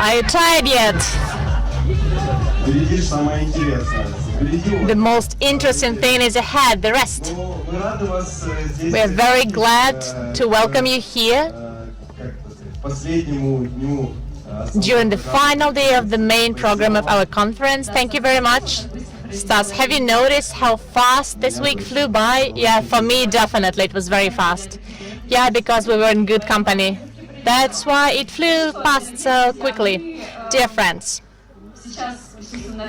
Are you tired yet? The most interesting thing is ahead, the rest. We are very glad to welcome you here during the final day of the main program of our conference. Thank you very much. Stas, have you noticed how fast this week flew by? Yeah, for me, definitely, it was very fast. Yeah, because we were in good company. That's why it flew past so quickly. Dear friends,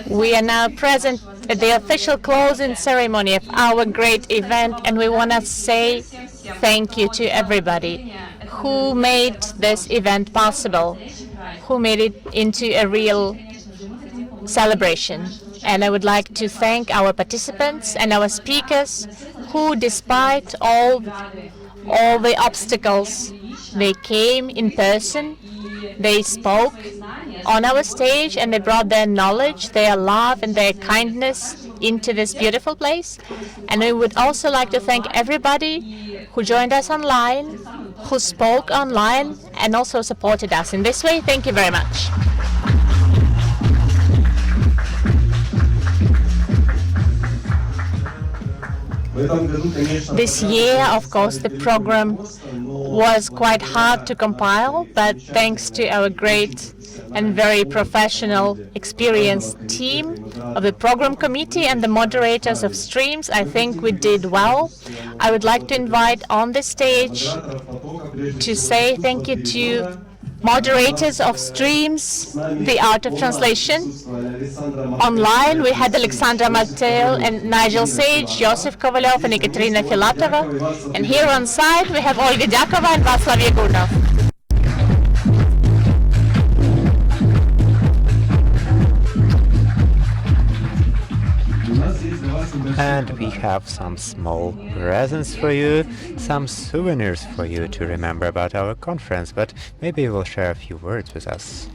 we are now present at the official closing ceremony of our great event, and we want to say thank you to everybody who made this event possible, who made it into a real celebration. And I would like to thank our participants and our speakers who, despite all the obstacles, they came in person, they spoke on our stage, and they brought their knowledge, their love, and their kindness into this beautiful place. And we would also like to thank everybody who joined us online, who spoke online, and also supported us in this way. Thank you very much. This year, of course, the program was quite hard to compile, but thanks to our great and very professional, experienced team of the program committee and the moderators of streams, I think we did well. I would like to invite on the stage to say thank you to moderators of streams, the art of translation. Online, we had Alexandra Mateo and Nigel Sage, Joseph Kovalov and Ekaterina Filatova. And here on site, we have Olga Dyakova and Václav Yegunov. And we have some small presents for you, some souvenirs for you to remember about our conference, but maybe you will share a few words with us.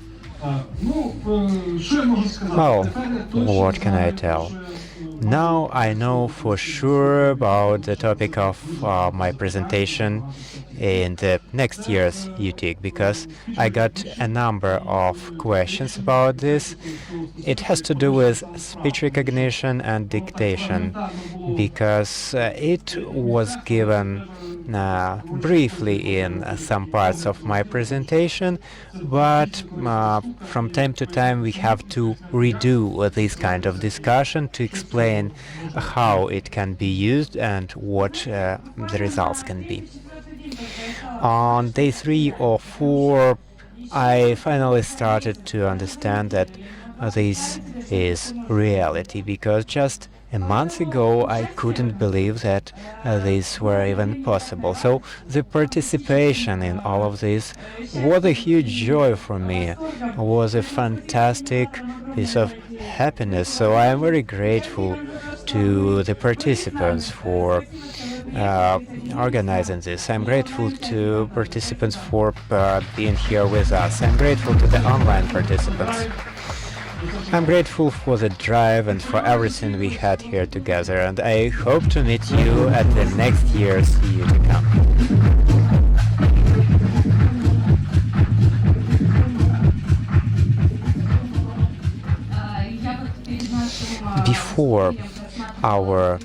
Well, what can I tell? Now I know for sure about the topic of my presentation in the next year's UTIC, because I got a number of questions about this. It has to do with speech recognition and dictation, because it was given briefly in some parts of my presentation, but from time to time we have to redo this kind of discussion to explain how it can be used and what the results can be. On day 3 or 4, I finally started to understand that this is reality, because just a month ago I couldn't believe that these were even possible. So the participation in all of this was a huge joy for me, was a fantastic piece of happiness. So I am very grateful to the participants for organizing this. I'm grateful to participants for being here with us. I'm grateful to the online participants. I'm grateful for the drive and for everything we had here together, and I hope to meet you at the next year's UTICamp. Before our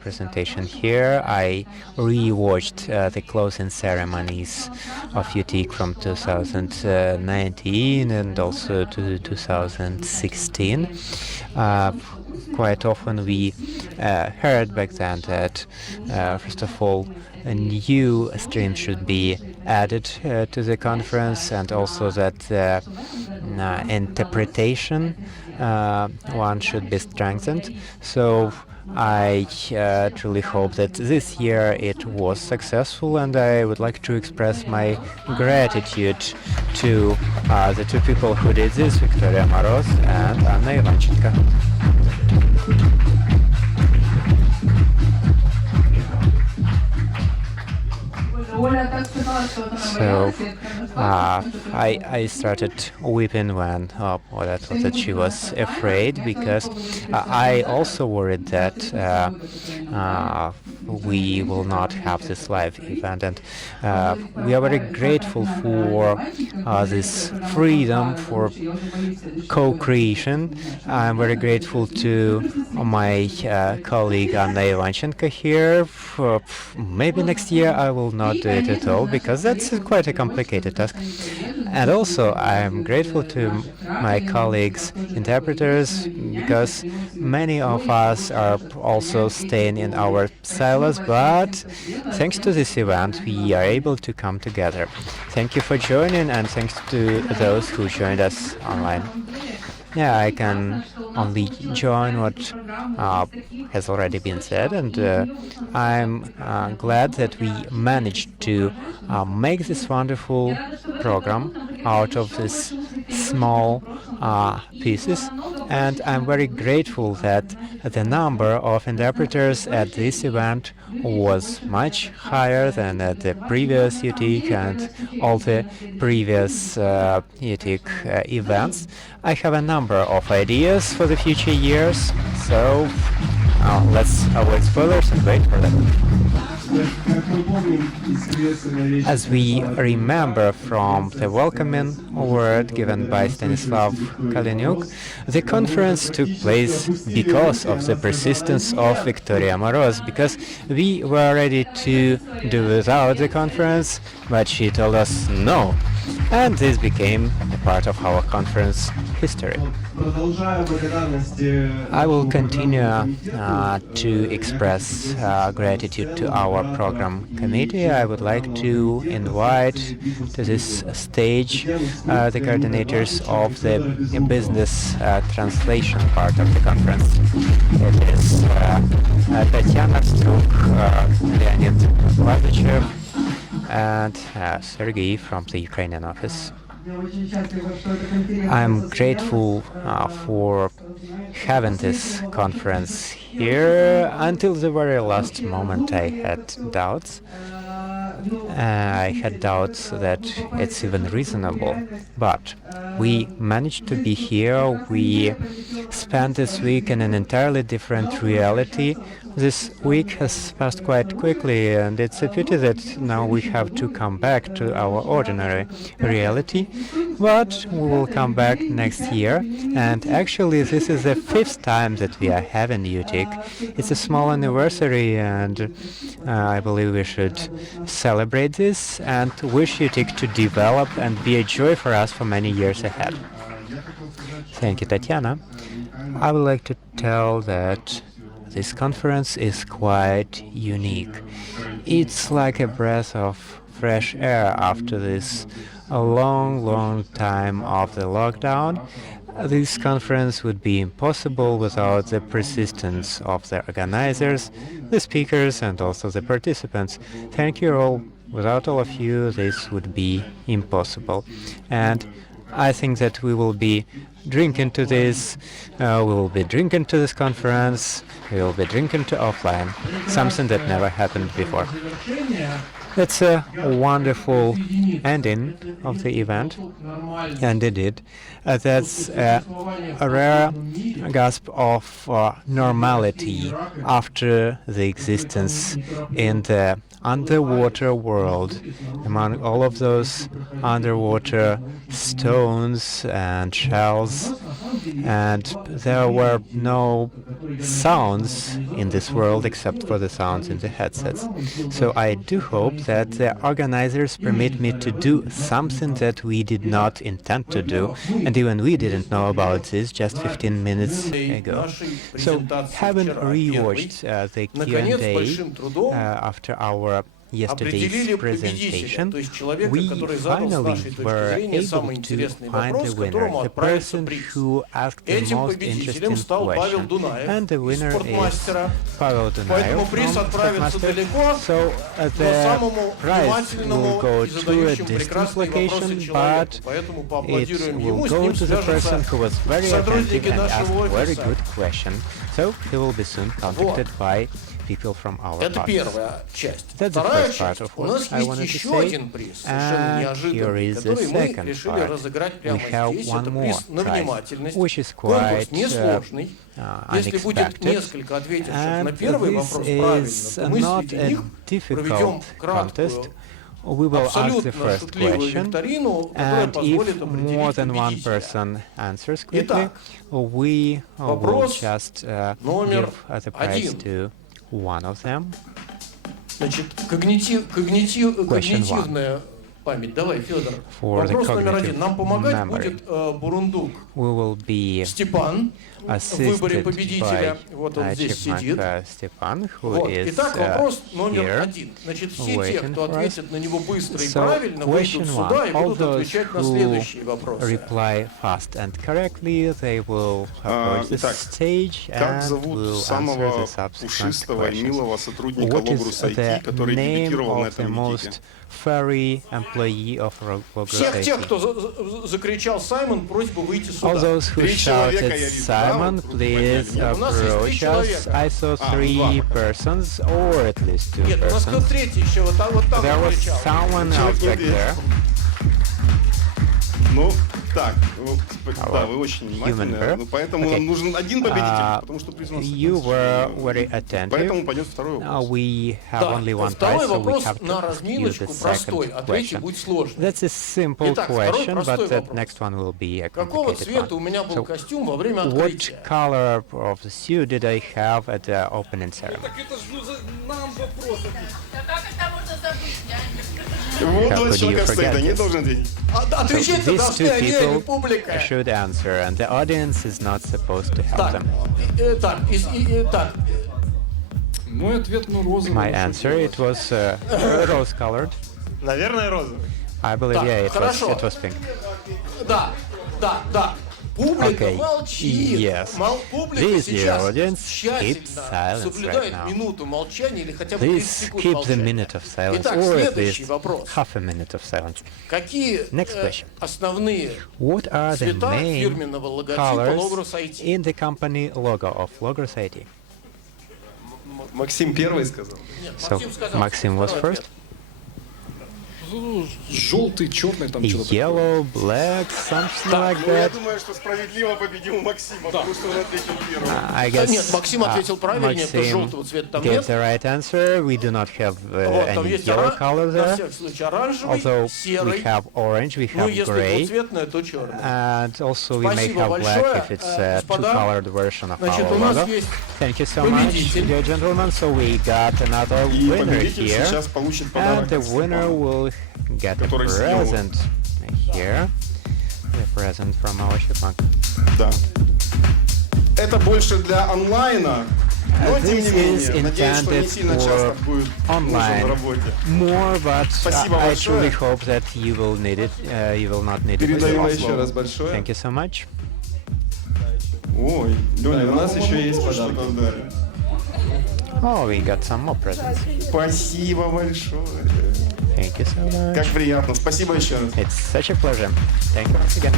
presentation here, I re-watched the closing ceremonies of UTIC from 2019 and also to 2016. Quite often we heard back then that, first of all, a new stream should be added to the conference, and also that the interpretation one should be strengthened. So I truly hope that this year it was successful, and I would like to express my gratitude to the two people who did this, Victoria Moroz and Anna Ivanchenko. So I started weeping when Ola thought that she was afraid, because I also worried that we will not have this live event. And we are very grateful for this freedom for co-creation. I'm very grateful to my colleague Anna Ivanchenko here. Maybe next year I will not do it at all, because that's quite a complicated task. And also I'm grateful to my colleagues interpreters, because many of us are also staying in our silos, but thanks to this event we are able to come together. Thank you for joining, and thanks to those who joined us online. Yeah, I can only join what has already been said, and I'm glad that we managed to make this wonderful program out of these small pieces, and I'm very grateful that the number of interpreters at this event was much higher than at the previous UTIC and all the previous UTIC events. I have a number of ideas for the future years, so let's avoid spoilers and wait for them. As we remember from the welcoming word given by Stanislav Kaleniuk, the conference took place because of the persistence of Victoria Moroz, because we were ready to do without the conference, but she told us no, and this became a part of our conference history. I will continue to express gratitude to our program committee. I would like to invite to this stage the coordinators of the business translation part of the conference. It is Tatiana Struk, Leonid Vladichev, and Sergei from the Ukrainian office. I'm grateful for having this conference here. Until the very last moment I had doubts. I had doubts that it's even reasonable, but we managed to be here. We spent this week in an entirely different reality. This week has passed quite quickly, and it's a pity that now we have to come back to our ordinary reality, but we will come back next year. And actually this is the 5th time that we are having UTIC. It's a small anniversary, and I believe we should celebrate this and wish UTIC to develop and be a joy for us for many years ahead. Thank you, Tatiana. I would like to tell that this conference is quite unique. It's like a breath of fresh air after this long time of the lockdown. This conference would be impossible without the persistence of the organizers, the speakers, and also the participants. Thank you all. Without all of you, this would be impossible. And I think that we will be drinking to this, conference, we will be drinking to offline, something that never happened before. It's a wonderful ending of the event, and indeed, that's a rare gasp of normality after the existence in the underwater world. Among all of those underwater stones and shells, and there were no sounds in this world except for the sounds in the headsets. So I do hope that the organizers permit me to do something that we did not intend to do, and even we didn't know about this just 15 minutes ago. So having rewatched the Q&A after our yesterday's presentation, we finally were able to find the winner, the person who asked the most interesting question. And the winner is Pavel Dunayev from Stockmaster. So the prize will go to a distant location, but it will go to the person who was very attentive and asked a very good question. So he will be soon contacted by people from our Это parties. первая часть. That's the Вторая first part часть. of У what нас I есть wanted to еще say. один приз, совершенно And here неожиданный, is the который мы second решили part. разыграть We прямо have здесь. one Это more приз на prize, внимательность. which is Конкурс quite несложный. Если будет unexpected. несколько ответивших на And первый this вопрос правильно, is то мы not среди a них проведем difficult краткую, contest. We will ask the абсолютно first шутливую question, викторину, которая and позволит if more определить than one победителя. person answers quickly, Итак, we will вопрос just номер give the prize 1. to one of them. Значит, Question one. когнитивная память. Давай, Федор. For the Вопрос номер 1. cognitive Нам помогать memory. будет Бурундук We will be Степан в выборе assisted победителя. by Вот он здесь сидит. Stepan, who Вот. is Итак, вопрос номер here, 1. Значит, все те, waiting кто for us. ответит на него быстро и So, правильно, выйдут question сюда и one. All будут those отвечать на who следующие вопросы. reply fast and correctly, they will approach the Итак, stage как and зовут will answer самого the subsequent пушистого и questions. милого сотрудника What is Logrus the IT, который name дебютировал на of the этом most ютике? furry employee of Logrus Всех тех, IT? кто закричал Саймон, просьба выйти All сюда. those who 3 человека shouted я вижу, да, Simon, вот тут please подняли. У нас есть 3 approach us. человека. I saw А, 3 2 пока. persons, or at least 2 Нет, у нас кто persons. третий еще, вот там There was кричал. someone Человек else back не there. Ну, так, да, Our вы очень human внимательны, bear. ну, поэтому Okay. нам нужен один победитель, потому что признался. You were very attentive. Поэтому пойдет второй вопрос. We have Да, only one второй prize, so we вопрос have to на ask you the разминочку простой, а second третий question. будет сложный. That's a simple Итак, второй question, простой but the вопрос. next one will be a Какого complicated цвета у one. меня был So, костюм во время what открытия? color of the suit did I have at the opening ceremony? Это ж ну, нам вопрос. Вот How два could человека you стоит, forget они this? должны ответить. So Отвечать-то these должны two они, а не people публика. should answer, and the audience is not supposed to help Так, them. так, Мой ответ, ну, розовый. My answer, it was rose-colored. Наверное, розовый. I believe, Так, yeah, хорошо. it was pink. да. Публика Okay, молчит. yes. Публика Please, dear сейчас audience, keep тщательно silence соблюдает right now. минуту молчания или хотя бы 30 Please секунд keep the молчания. minute of silence, Итак, or at следующий least вопрос. half a minute of silence. Какие Next question. основные What are the цвета main фирменного логотипа colors Logrus IT? in the company logo of Logrus IT? Максим первый сказал. Нет, So, Максим сказал, Maxim was второй first. ответ. Ну, желтый, черный, там что-то такое. Yellow, black, something like Ну, я that. думаю, что справедливо победил Максима, потому что он ответил первым. I Да guess нет, Максим ответил правильно, нет, Maxim желтого цвета там gave нет. the right answer. We do not have Вот, там any есть yellow color на there. всякий случай оранжевый, Although we серый, have orange, we ну have если gray, двуцветное, то черный. and also we may Спасибо have большое, black if it's a господа. two-colored version of Значит, our у нас logo. есть Thank you so much, победитель. dear gentlemen. So we got another И winner победитель here, сейчас получит and подарок the от winner Степана. will get a Который сидел. present here. The present from our chipmunk. Да. Это больше для онлайна, но тем не This is менее, надеюсь, что не intended сильно for часто будет нужен online. в работе. More, but Спасибо I большое. truly hope that you will need it. You will not need it. Передаю yourself. еще раз большое. Thank you so much. Ой, Леня, и у нас еще есть подарки. Oh, we got some more presents. Спасибо большое. Thank you so much. Как приятно. Спасибо еще раз. It's such a pleasure. Thank you once again.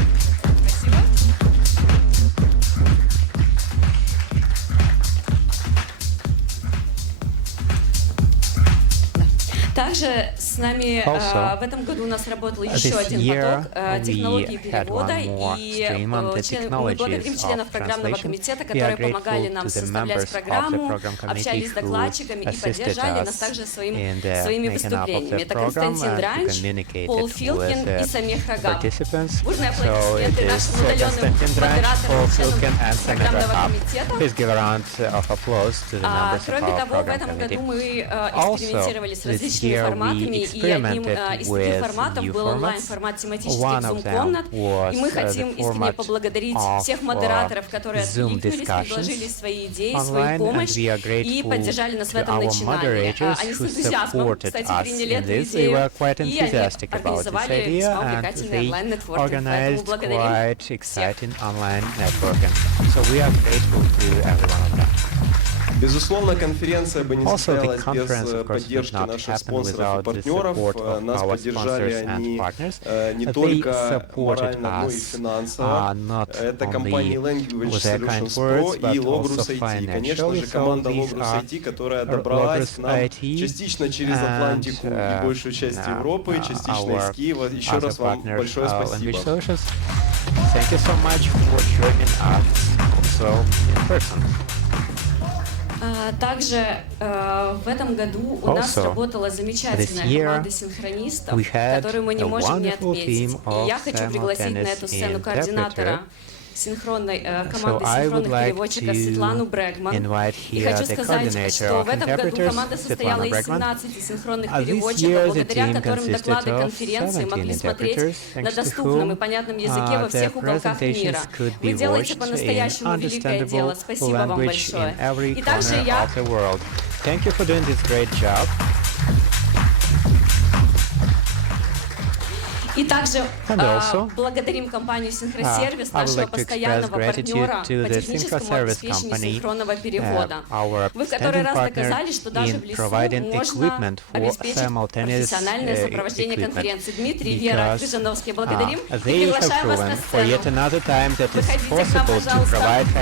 Также с нами Also, в этом году у нас работал еще this один year поток технологий we had перевода, one more и stream on the мы благодарим technologies членов of программного translation. комитета, We are которые помогали grateful нам to the составлять members of the программу, program committee общались с who докладчиками и assisted поддержали us нас также in своими the making up of the выступлениями. Это program Константин and Дранч, communicated Пол with Филкин и the Самир Хагам. participants. Бурные So it аплодисменты is нашим удаленным Konstantin Dranch, Paul модераторам, Filkin, членам and Samir программного Rahab. комитета. Please give a round of applause to the members of Кроме our того, в program этом году committee. мы Also, экспериментировали с this различными year we форматами, и одним experimented из таких with форматов new был formats. онлайн-формат тематических One of them Zoom-комнат, was и мы the хотим искренне format поблагодарить of всех модераторов, которые Zoom откликнулись, discussions предложили свои идеи, online, свою and помощь we are и grateful поддержали нас в to этом our начинании. moderators Они с who энтузиазмом, supported кстати, us приняли in эту this. They идею, were quite и они enthusiastic about this организовали idea, весьма and увлекательный they онлайн-нетворкинг. Поэтому organized благодарим quite exciting online networking. So we are grateful to every one of them. Безусловно, конференция бы не Also, the состоялась без conference, of course, would поддержки not наших happen спонсоров и without the партнеров. support of Нас our поддержали sponsors and они partners. не They только supported морально, но и us финансово. not Это компании only Language with their kind Solutions Pro words, и but Logrus also IT. Конечно же, financially. So команда these Logrus are IT, которая добралась к нам IT частично через Атлантику и большую часть Европы, частично из Киева. Еще раз вам большое спасибо. Thank you so much for joining us also in person. Также в этом году у нас Also, работала замечательная this year команда синхронистов, we had которую мы не a можем не wonderful отметить. team И of я хочу пригласить на эту сцену координатора команды синхронных переводчиков Светлану Брэгман. И хочу сказать, что в этом году команда состояла из 17 синхронных переводчиков, благодаря которым доклады конференции могли смотреть на доступном и понятном языке во всех уголках мира. Вы делаете по-настоящему великое дело. Спасибо вам большое. И также я... Thank you for doing this great job. И также благодарим компанию Синхросервис, нашего постоянного партнера по техническому обеспечению синхронного перевода. Вы в который раз доказали, что даже в лесу можно обеспечить профессиональное сопровождение конференции. Дмитрий, Вера, Крыжановский, благодарим и приглашаем вас на сцену. Выходите к нам, пожалуйста.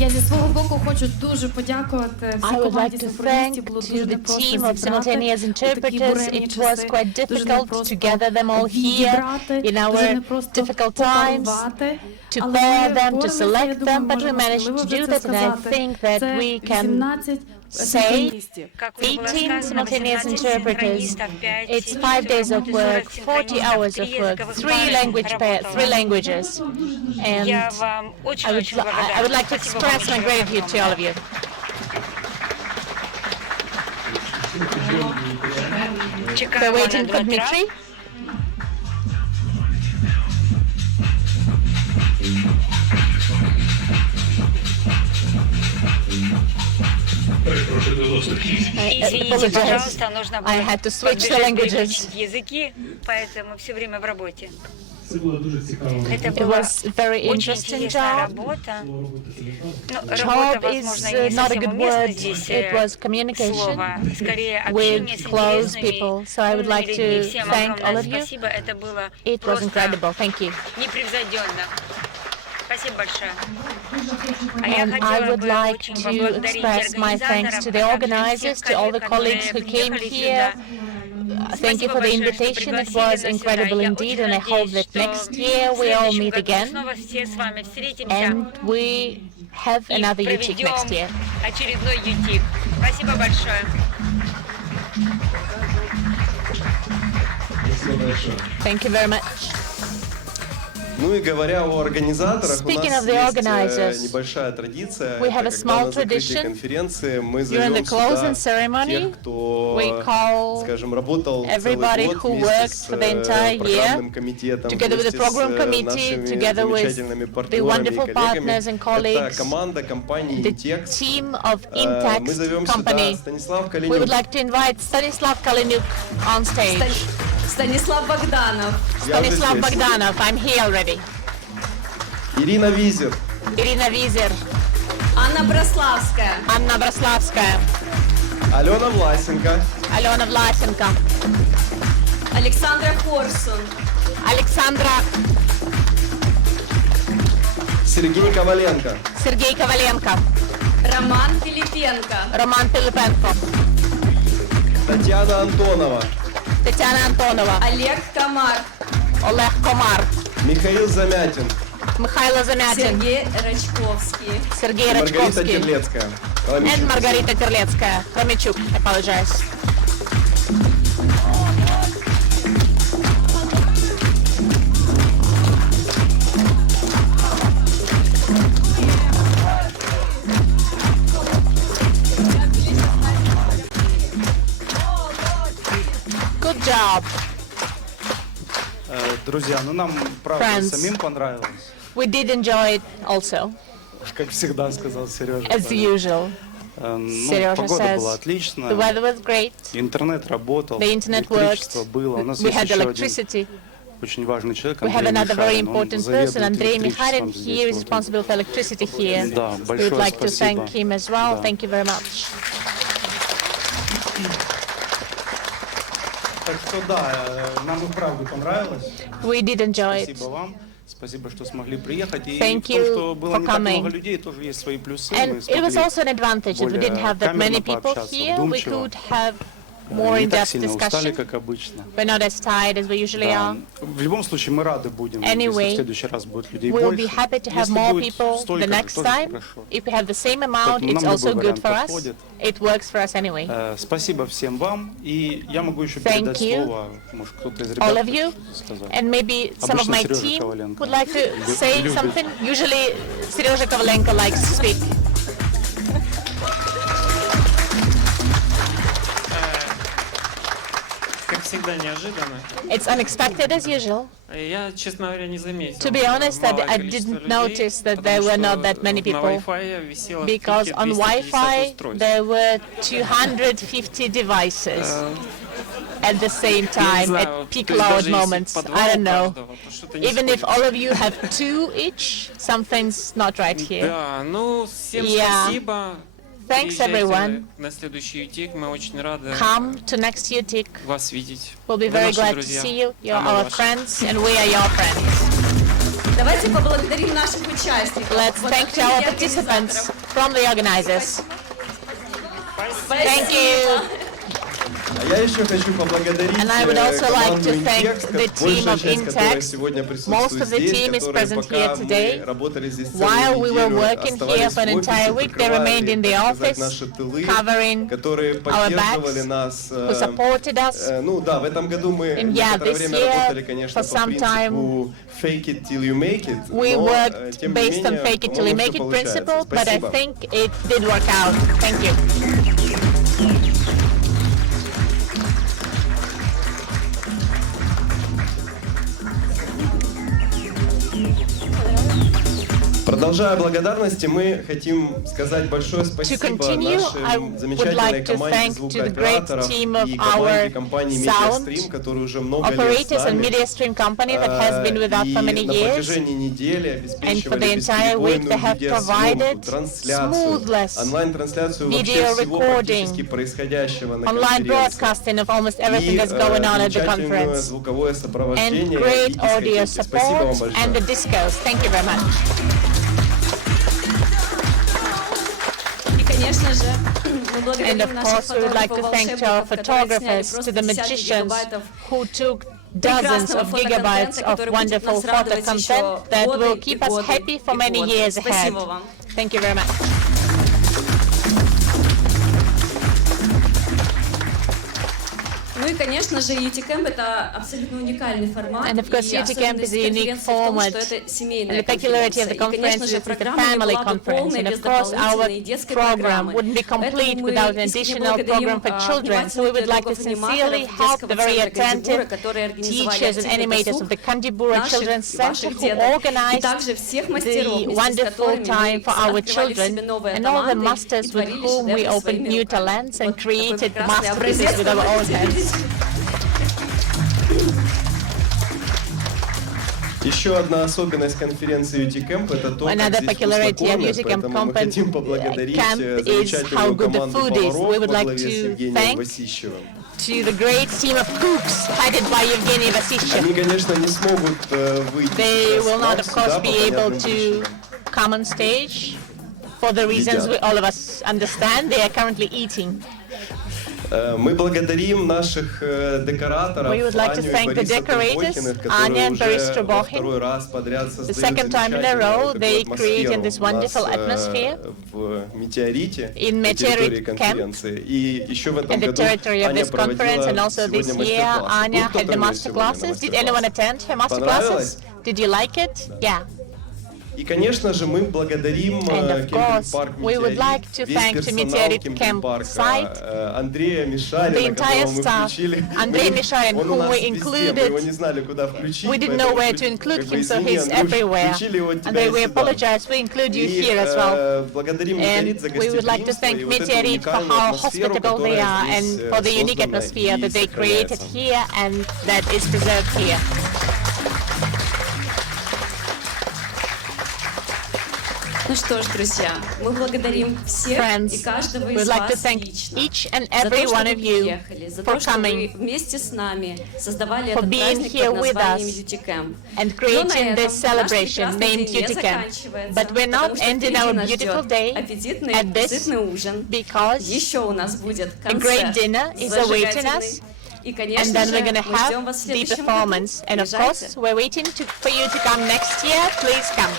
Я зі свого боку хочу дуже подякувати всій команді синхроністів. Було дуже непросто зібрати у такі буремні часи. Дуже непросто відібрати, дуже непросто попарувати. to pair them, to select them, but we managed to do that, and I think that we can say 18 simultaneous interpreters. It's 5 days of work, 40 hours of work, 3 languages, and I would like to express my gratitude to all of you. We're waiting for Dmitry. Извините, пожалуйста, нужно было подбежать языки, поэтому все время в работе. Это It was a very interesting job. Job is not a good word. It was communication with close people. So I would like to thank all of you. It was incredible. Thank you. And I would like to express my thanks to the organizers, to all the colleagues who came here. Thank you for the invitation. It was incredible indeed, and I hope that next year we all meet again and we have another UTIC next year. Thank you very much. Ну и говоря о организаторах, у Speaking нас of the есть organizers, небольшая традиция. we have a Когда small на закрытии tradition. конференции мы During the зовем closing сюда ceremony, тех, кто, we call скажем, работал everybody целый год who вместе worked с for the entire year, программным комитетом, together with the вместе program с committee, нашими together with замечательными the партнерами wonderful и partners and коллегами. Это colleagues, команда компании the UTIC. team of Мы зовем Intex сюда company. Станислав We would Калинюк. like to invite Stanislav Kaliniuk on stage. Станислав Богданов. Stanislav Bogdanov, I'm here already. Ирина Визер. Irina Vizer, Анна Браславская. Anna Braslavskaya, Алена Власенко. Alena Vlasenko, Александра Корсун. Alexandra, Сергей Коваленко. Sergei Kovalenko, Роман Филипенко. Roman Pilipenko, Татьяна Антонова. Tatiana Antonova, Олег Комар. Oleg Komar, Михаил Замятин. Mikhailo Zamyatin, Сергей Рачковский. Sergei Маргарита Rachkovsky, Терлецкая. and Margarita Terletskaya. Romechuk, I apologize. Good job. Друзья, ну нам, правда, Friends. самим понравилось. We did enjoy it also, Как всегда сказал Сережа. as usual. Seryoja says the weather was great, the internet worked, we had electricity. We have another very important person, Andrei Mikhailin. He is responsible for electricity here. We would like to thank him as well. Thank you very much. We did enjoy it. Thank you for coming. And it was also an advantage that we didn't have that many people here. We could have more in-depth discussion. We're not as tired as we usually are. Anyway, we will be happy to have more people the next time. If we have the same amount, it's also good for us. It works for us anyway. Thank you, all of you. And maybe some of my team would like to say something. Usually, Seryoja Kovalenko likes to speak. It's unexpected as usual. To be honest, I didn't notice that there were not that many people, because on Wi-Fi there were 250 devices at the same time, at peak load moments. I don't know. Even if all of you have 2 each, something's not right here. Yeah. Thanks, everyone. Come to next UTIC. We'll be very glad to see you. You're our friends, and we are your friends. Let's thank our participants from the organizers. Thank you. And I would also like to thank the team of Intex. Most of the team is present here today. While we were working here for an entire week, they remained in the office, covering our backs, who supported us. And yeah, this year, for some time, we worked based on fake it till you make it principle, but I think it did work out. Thank you. Продолжая благодарности, мы хотим сказать большое спасибо нашим замечательной команде звукооператоров и команде компании MediaStream, которая уже много лет с нами. И на протяжении недели обеспечивали бесперебойную видеосъемку, трансляцию, онлайн-трансляцию вообще всего практически происходящего на конференции. И замечательное звуковое сопровождение и дискотеки. Спасибо вам большое. And of course, we would like to thank our photographers, to the magicians who took dozens of gigabytes of wonderful photo content that will keep us happy for many years ahead. Thank you very much. And of course, UTICamp is a unique format. And the peculiarity of the conference is it's a family conference. And of course, our program wouldn't be complete without an additional program for children. So we would like to sincerely help the very attentive teachers and animators of the Kandibura Children's Center who organized the wonderful time for our children, and all the masters with whom we opened new talents and created masterpieces with our own hands. Еще одна особенность конференции UTICamp — это то, как здесь вкусно кормят, поэтому мы хотим поблагодарить замечательную команду поваров во главе с Евгением Васищевым. To the great team of cooks headed by Evgeny Vasishev. Они, конечно, не смогут выйти. They will not, of course, be able to come on stage for the reasons all of us understand. They are currently eating. Мы благодарим наших декораторов We would like to thank the decorators, Anya and Boris Trubokhin. The second time in a row, they created this wonderful atmosphere in Meteorit Camp, in the territory of this conference. And also this year, Anya had the master classes. Did anyone attend her master classes? Did you like it? Yeah. И, конечно же, мы благодарим кемпинг-парк Метеорит, весь персонал кемпинг-парка, Андрея Мишарина, которого мы включили. Он у нас везде, мы его не знали, куда включить. We didn't know where to include him, so he's everywhere. Andrei, we apologize, we include you here as well. And we would like to thank Meteorit for how hospitable they are and for the unique atmosphere that they created here and that is preserved here. Ну что ж, друзья, мы благодарим всех и каждого из вас лично за то, что вы приехали, за то, что вы вместе с нами создавали этот праздник под названием UTICamp. And creating this celebration named UTICamp. But we're not ending our beautiful day at this because a great dinner is awaiting us. And then we're going to have the performance. And of course, we're waiting for you to come next year. Please come.